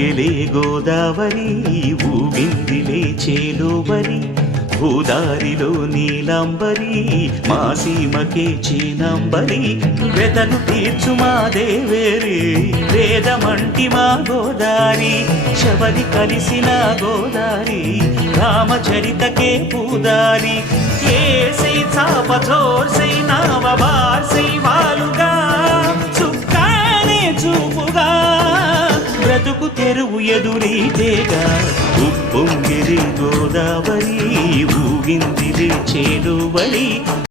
ఉప్పొంగెలే గోదావరి ఊగిందిలే చేలోబరి భూదారిలో నీలంబరి మా సీమకే చీనంబరి వెతను తీర్చు మా దేవేరి వేదమంటి మా గోదారి శబరి కలిసిన గోదారి రామచరితకే పూదారి ఏసై చాప చోర్సై నావ బార్సై వాలుగా చుక్కానే చూపుగా బ్రతుకు తెరువు ఎదురీతేగా ఉప్పొంగిరి గోదావరి ఊగిందిరి చేలువరి